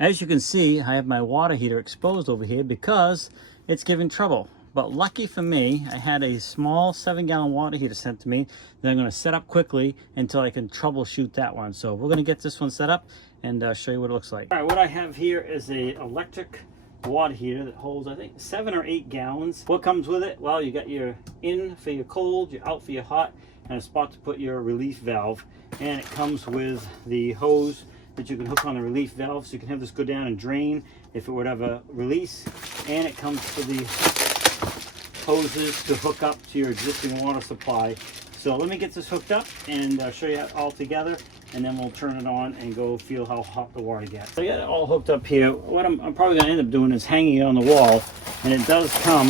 As you can see, I have my water heater exposed over here because it's giving trouble. But lucky for me, I had a small 7-gallon water heater sent to me that I'm going to set up quickly until I can troubleshoot that one. So we're going to get this one set up and show you what it looks like. All right, what I have here is a electric water heater that holds, I think, 7 or 8 gallons. What comes with it? Well, you got your in for your cold, your out for your hot, and a spot to put your relief valve. And it comes with the hose that you can hook on the relief valve, so you can have this go down and drain if it would ever release. And it comes with the hoses to hook up to your existing water supply. So let me get this hooked up and show you all together, and then we'll turn it on and go feel how hot the water gets. So I got it all hooked up here. What I'm probably going to end up doing is hanging it on the wall, and it does come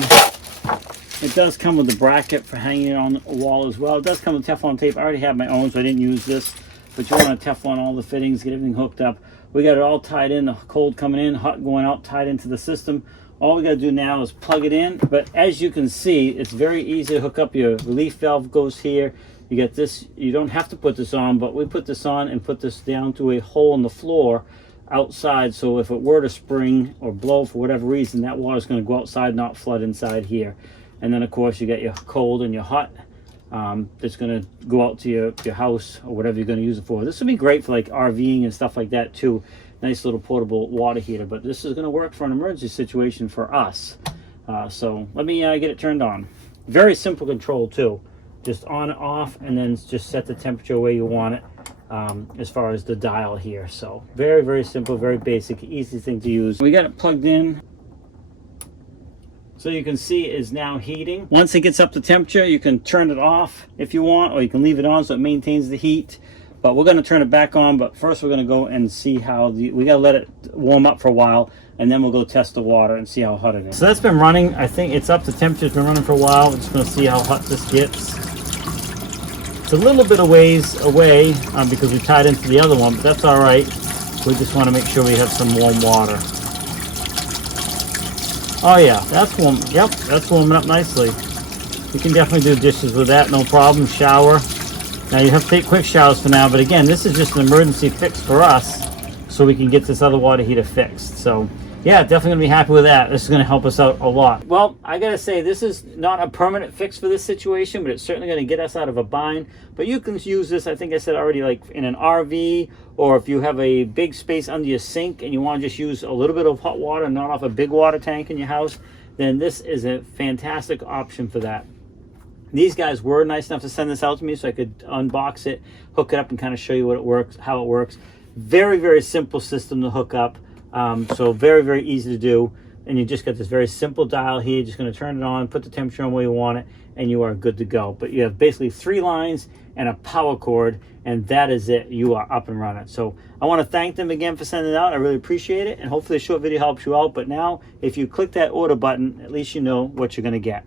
with the bracket for hanging it on the wall as well. It does come with Teflon tape. I already have my own, so I didn't use this. But you want to Teflon all the fittings, get everything hooked up. We got it all tied in, the cold coming in, hot going out, tied into the system. All we got to do now is plug it in. But as you can see, it's very easy to hook up. Your relief valve goes here. You get this, you don't have to put this on, but we put this on and put this down to a hole in the floor outside. So if it were to spring or blow for whatever reason, that water is going to go outside, not flood inside here. And then of course you got your cold and your hot. That's going to go out to your house or whatever you're going to use it for. This would be great for like RVing and stuff like that too. Nice little portable water heater, but this is going to work for an emergency situation for us. So let me get it turned on. Very simple control too. Just on and off, and then just set the temperature where you want it as far as the dial here. So very, very simple, very basic, easy thing to use. We got it plugged in. So you can see it is now heating. Once it gets up to temperature, you can turn it off if you want, or you can leave it on so it maintains the heat. But we're going to turn it back on. But first we're going to go and see how we got to let it warm up for a while, and then we'll go test the water and see how hot it is. So that's been running. I think it's up to temperature. It's been running for a while. We're just going to see how hot this gets. It's a little bit of ways away because we tied into the other one, but that's all right. We just want to make sure we have some warm water. Oh yeah, that's warm. Yep, that's warming up nicely. You can definitely do dishes with that, no problem. Shower. Now you have to take quick showers for now, but again, this is just an emergency fix for us so we can get this other water heater fixed. So yeah, definitely gonna be happy with that. This is gonna help us out a lot. Well, I gotta say, this is not a permanent fix for this situation, but it's certainly gonna get us out of a bind. But you can use this, I think I said already, like in an RV, or if you have a big space under your sink and you wanna just use a little bit of hot water, not off a big water tank in your house, then this is a fantastic option for that. These guys were nice enough to send this out to me so I could unbox it, hook it up, and kind of show you what it works, how it works. Very, very simple system to hook up. So very, very easy to do. And you just got this very simple dial here. You're just going to turn it on, put the temperature on where you want it, and you are good to go. But you have basically 3 lines and a power cord, and that is it. You are up and running. So I want to thank them again for sending it out. I really appreciate it, and hopefully the short video helps you out. But now, if you click that order button, at least you know what you're going to get.